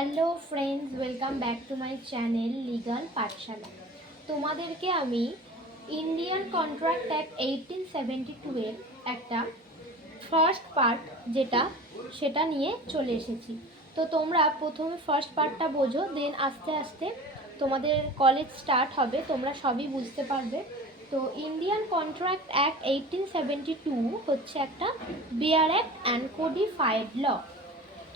Hello friends, welcome back to my channel legal পাঠশালা। তোমাদেরকে আমি Indian contract act 1872 এর একটা ফার্স্ট পার্ট সেটা নিয়ে চলে এসেছি। তো তোমরা প্রথমে ফার্স্ট পার্টটা বোঝো, দেন আস্তে আস্তে তোমাদের কলেজ স্টার্ট হবে, তোমরা সবই বুঝতে পারবে। তো ইন্ডিয়ান কন্ট্রাক্ট অ্যাক্ট 1872 হচ্ছে একটা বেয়ার অ্যাক্ট অ্যান্ড কোডিফাইড ল।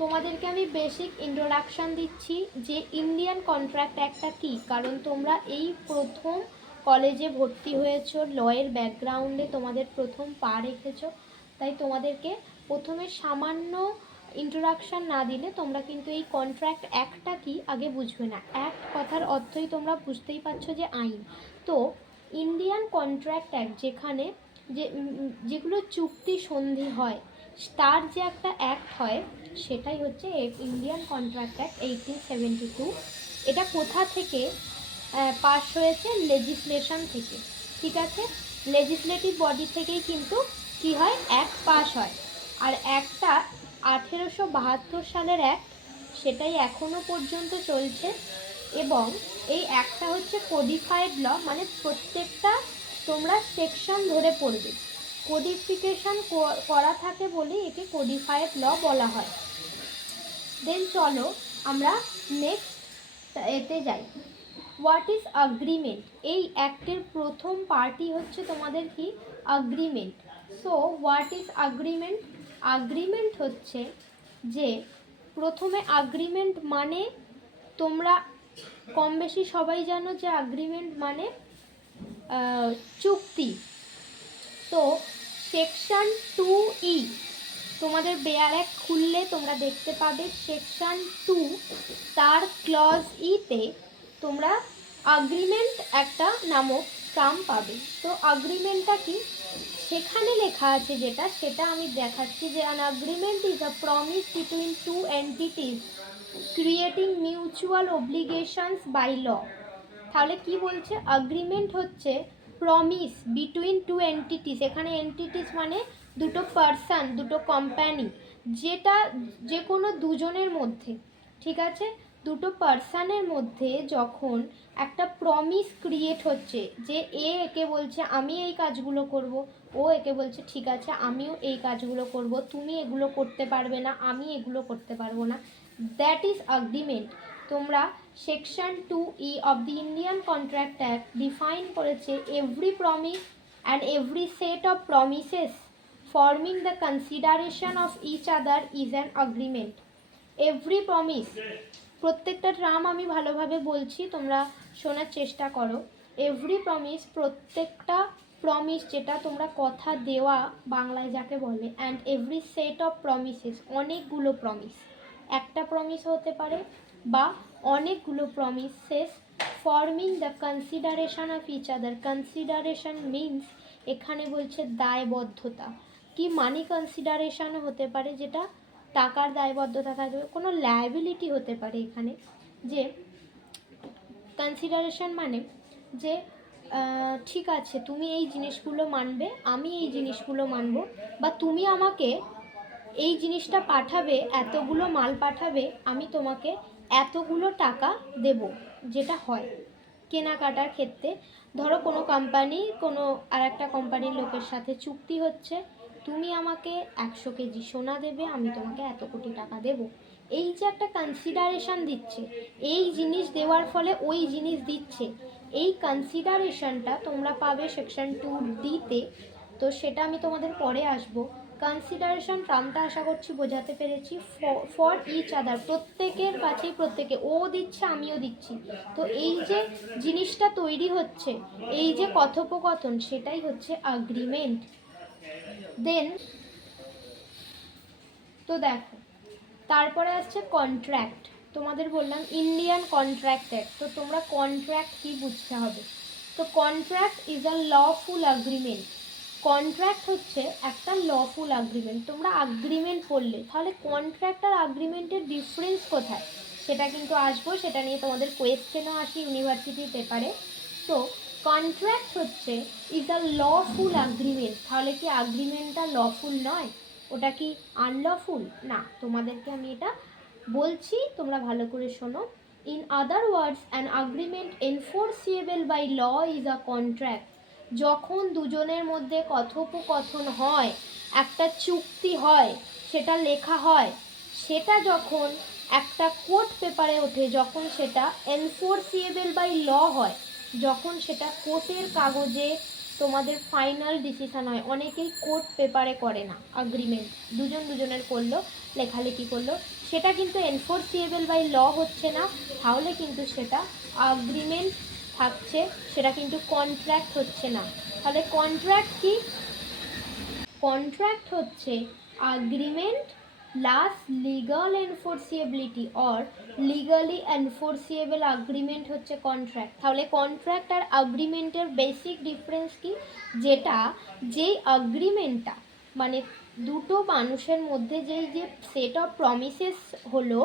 তোমাদেরকে আমি বেসিক ইন্ট্রোডাকশান দিচ্ছি যে ইন্ডিয়ান কন্ট্রাক্ট অ্যাক্টটা কী, কারণ তোমরা এই প্রথম কলেজে ভর্তি হয়েছো, লয়ের ব্যাকগ্রাউন্ডে তোমাদের প্রথম পা রেখেছো, তাই তোমাদেরকে প্রথমে সামান্য ইন্ট্রোডাকশান না দিলে তোমরা কিন্তু এই কন্ট্রাক্ট অ্যাক্টটা কি আগে বুঝবে না। অ্যাক্ট কথার অর্থই তোমরা বুঝতেই পারছো যে আইন। তো ইন্ডিয়ান কন্ট্রাক্ট অ্যাক্ট যেগুলো চুক্তি সন্ধি হয় তার যে একটা অ্যাক্ট হয় সেটাই হচ্ছে ইন্ডিয়ান কন্ট্রাক্ট অ্যাক্ট 1872। এটা কোথা থেকে পাস হয়েছে? লেজিসলেশন থেকে। ঠিক আছে, লেজিসলেটিভ বডি থেকেই কিন্তু কি হয়, অ্যাক্ট পাস হয়। আর অ্যাক্টটা 1872 সালের অ্যাক্ট, সেটাই এখনও পর্যন্ত চলছে। এবং এই অ্যাক্টটা হচ্ছে কোডিফাইড ল, মানে প্রত্যেকটা তোমরা সেকশন ধরে পড়বে, কোডিফিকেশন করা থাকে বলে একে কোডিফাইড ল বলা হয়। দেন চলো আমরা নেক্সট এতে যাই। What is agreement? এই অ্যাক্টের প্রথম পার্টি হচ্ছে তোমাদের কি, agreement. So what is agreement? Agreement হচ্ছে যে প্রথমে আগ্রিমেন্ট মানে তোমরা কম বেশি সবাই জানো যে আগ্রিমেন্ট মানে চুক্তি। তো সেকশন 2E তোমাদের বেয়ার অ্যাক্ট খুললে তোমরা দেখতে পাবে সেকশন 2 তার ক্লজ ইতে তোমরা আগ্রিমেন্ট একটা নামক টার্ম পাবে। তো আগ্রিমেন্টটা কি সেখানে লেখা আছে সেটা আমি দেখাচ্ছি যে an agreement is a promise between two entities creating mutual obligations by law. তাহলে কি বলছে? আগ্রিমেন্ট হচ্ছে প্রমিস বিটুইন টু এন্টিটিস। এখানে এন্টিটিস মানে দুটো পার্সন, দুটো কোম্পানি, যেটা যে কোনো দুজনের মধ্যে, ঠিক আছে, দুটো পার্সনের মধ্যে যখন একটা প্রমিস ক্রিয়েট হচ্ছে যে একে বলছে আমি এই কাজগুলো করব, ও একে বলছে ঠিক আছে আমিও এই কাজগুলো করব, তুমি এগুলো করতে পারবে না, আমি এগুলো করতে পারবো না, দ্যাট ইজ আগ্রিমেন্ট। তোমরা section 2E of the Indian contract act define করেছে every promise and every set of promises forming the consideration of each other is an agreement. Every promise, প্রত্যেকটা টার্ম আমি ভালোভাবে বলছি, তোমরা শোনার চেষ্টা করো। এভরি প্রমিস, প্রত্যেকটা প্রমিস যেটা তোমরা কথা দেওয়া বাংলায় যাকে বলে, and every set of promises, অনেকগুলো প্রমিস, একটা প্রমিস হতে পারে বা অনেকগুলো promises, forming the consideration of each other. Consideration means এখানে বলছে দায়বদ্ধতা। কি মানি কনসিডারেশনও হতে পারে, যেটা টাকার দায়বদ্ধতা থাকবে, কোনো লায়াবিলিটি হতে পারে এখানে। যে কনসিডারেশন মানে যে ঠিক আছে তুমি এই জিনিসগুলো মানবে, আমি এই জিনিসগুলো মানব, বা তুমি আমাকে এই জিনিসটা পাঠাবে, এতগুলো মাল পাঠাবে, আমি তোমাকে এতগুলো টাকা দেব, যেটা হয় কেনাকাটার ক্ষেত্রে। ধরো কোনো কোম্পানি কোনো আর একটা কোম্পানির লোকের সাথে চুক্তি হচ্ছে, তুমি আমাকে 100 কেজি সোনা দেবে, আমি তোমাকে এত কোটি টাকা দেব। এই যে একটা কনসিডারেশন দিচ্ছে, এই জিনিস দেওয়ার ফলে ওই জিনিস দিচ্ছে, এই কনসিডারেশনটা তোমরা পাবে সেকশন 2D-তে। তো সেটা আমি তোমাদের পরে আসবো। কনসিডারেশন টার্মটা আশা করছি বোঝাতে পেরেছি। ফর ইচ আদার, প্রত্যেকের কাছেই, প্রত্যেকে, ও দিচ্ছে আমিও দিচ্ছি, তো এই যে জিনিসটা তৈরি হচ্ছে, এই যে কথোপকথন, সেটাই হচ্ছে আগ্রিমেন্ট। দেন তো দেখো, তারপরে আসছে কন্ট্রাক্ট। তোমাদের বললাম ইন্ডিয়ান কন্ট্রাক্ট অ্যাক্ট, তো তোমরা কন্ট্রাক্ট কি বুঝতে হবে। তো contract is a lawful agreement. Contract হচ্ছে একটা লফুল আগ্রিমেন্ট। তোমরা আগ্রিমেন্ট করলে, তাহলে কন্ট্রাক্ট আর আগ্রিমেন্টের ডিফারেন্স কোথায় সেটা কিন্তু আসবো, সেটা নিয়ে তোমাদের কোয়েশ্চেনও আসে ইউনিভার্সিটি পেপারে। তো কন্ট্রাক্ট হচ্ছে ইজ আ লফুল আগ্রিমেন্ট। তাহলে কি আগ্রিমেন্টটা লফুল নয়? ওটা কি আনলফুল? না, তোমাদেরকে আমি এটা বলছি, তোমরা ভালো করে শোনো। In other words an agreement enforceable by law is a contract. যখন দুজনের মধ্যে কথোপকথন হয়, একটা চুক্তি হয়, সেটা লেখা হয়, সেটা যখন একটা কোর্ট পেপারে ওঠে, যখন সেটা এনফোর্সিয়েবল বাই ল হয়, যখন সেটা কোর্টের কাগজে তোমাদের ফাইনাল ডিসিশন হয়। অনেকেই কোর্ট পেপারে করে না, এগ্রিমেন্ট দুজনের করলো, লেখালেখি করলো, সেটা কিন্তু এনফোর্সিয়েবল বাই ল হচ্ছে না, তাহলে কিন্তু সেটা এগ্রিমেন্ট থাকছে, সেটা কিন্তু কন্ট্রাক্ট হচ্ছে না। তাহলে কন্ট্রাক্ট কি? কন্ট্রাক্ট হচ্ছে agreement plus legal enforceability or legally enforceable agreement হচ্ছে কন্ট্রাক্ট। তাহলে কন্ট্রাক্ট আর এগ্রিমেন্টের বেসিক ডিফারেন্স কি? যেটা যেই এগ্রিমেন্টটা মানে দুটো মানুষের মধ্যে যেই যে সেট অফ প্রমিসেস হলো,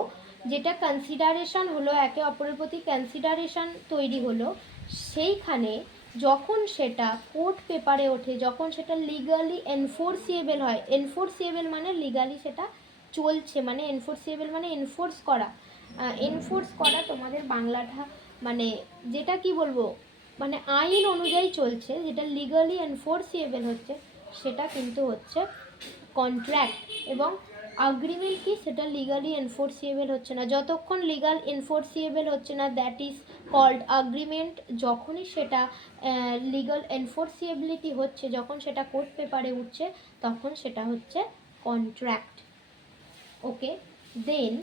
যেটা কনসিডারেশন হলো, একে অপরের প্রতি কনসিডারেশন তৈরি হলো, সেইখানে যখন সেটা কোর্ট পেপারে ওঠে, যখন সেটা লিগালি এনফোর্সিয়েবল হয়, এনফোর্সিয়েবল মানে লিগালি সেটা চলছে, মানে এনফোর্সিয়েবল মানে এনফোর্স করা, এনফোর্স করা তোমাদের বাংলাটা মানে যেটা কি বলবো, মানে আইন অনুযায়ী চলছে, যেটা লিগালি এনফোর্সিয়েবল হচ্ছে, সেটা কিন্তু হচ্ছে কন্ট্রাক্ট। এবং এগ্রিমেন্ট কি? সেটা লিগালি এনফোর্সিয়েবল হচ্ছে না, যতক্ষণ লিগাল এনফোর্সিয়েবল হচ্ছে না, দ্যাট ইজ কল্ড এগ্রিমেন্ট। যখনই সেটা লিগাল এনফোর্সিয়েবিলিটি হচ্ছে, যখন সেটা কোর্ট পেপারে উঠছে, তখন সেটা হচ্ছে কন্ট্রাক্ট। ওকে, দেন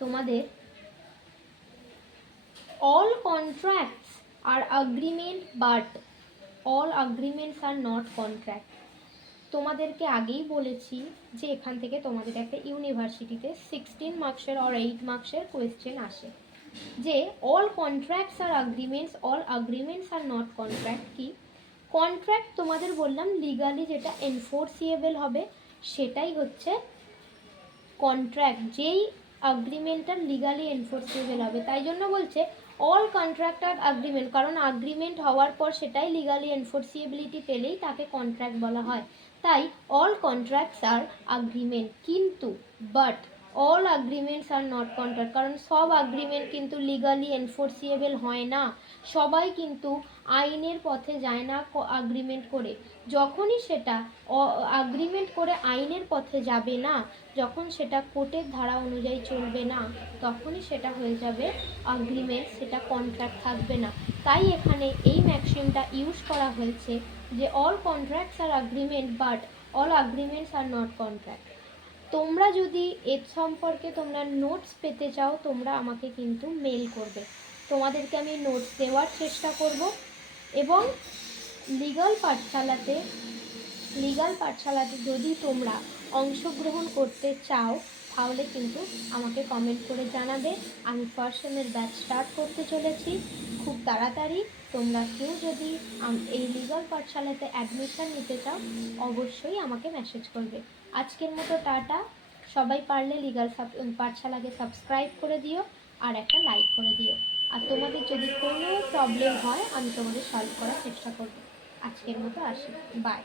তোমাদের all contracts are agreement but all agreements are not contract। তোমাদেরকে আগেই বলেছি যে এখান থেকে তোমাদের একটা ইউনিভার্সিটিতে 16 মার্কসের আর 8 মার্কসের কোয়েশ্চেন আসে, যে all contracts are agreements, all agreements are not contract. কি কন্ট্রাক্ট? তোমাদের বললাম লিগালি যেটা এনফোর্সিয়েবল হবে সেটাই হচ্ছে কন্ট্রাক্ট, যেই এগ্রিমেন্টটা লিগালি এনফোর্সিয়েবল হবে। তাই জন্য বলছে অল কন্ট্রাক্ট আর এগ্রিমেন্ট, কারণ এগ্রিমেন্ট হওয়ার পর সেটাই লিগালি এনফোর্সিয়েবিলিটি পেলেই তাকে কন্ট্রাক্ট বলা হয়। তাই অল কন্ট্রাক্টস আর এগ্রিমেন্ট, কিন্তু but all agreements are not contract, কারণ সব এগ্রিমেন্ট কিন্তু লিগালি এনফোর্সিয়েবল হয় না, সবাই কিন্তু আইনের পথে যায় না এগ্রিমেন্ট করে। যখনই সেটা এগ্রিমেন্ট করে আইনের পথে যাবে না, যখন সেটা কোর্টের ধারা অনুযায়ী চলবে না, তখনই সেটা হয়ে যাবে এগ্রিমেন্ট, সেটা কন্ট্রাক্ট থাকবে না। তাই এখানে এই ম্যাক্সিমটা ইউজ করা হয়েছে যে all contracts are agreement but all agreements are not contract. তোমরা যদি এর সম্পর্কে তোমরা নোটস পেতে চাও, তোমরা আমাকে কিন্তু মেল করবে, তোমাদেরকে আমি নোটস দেওয়ার চেষ্টা করব। এবং লিগাল পাঠশালাতে যদি তোমরা অংশগ্রহণ করতে চাও, তাহলে কিন্তু আমাকে কমেন্ট করে জানাবে। আমি ফার্স্ট সেমের ব্যাচ স্টার্ট করতে চলেছি খুব তাড়াতাড়ি। তোমরা কেউ যদি এই লিগাল পাঠশালাতে অ্যাডমিশন নিতে চাও, অবশ্যই আমাকে মেসেজ করবে। আজকের মতো টাটা। সবাই পারলে লিগাল পাঠশালাকে সাবস্ক্রাইব করে দিও আর একটা লাইক করে দিও। আর তোমাদের যদি কোনো প্রবলেম হয়, আমি তোমাদের সলভ করার চেষ্টা করব। আজকের মতো আসি, বাই।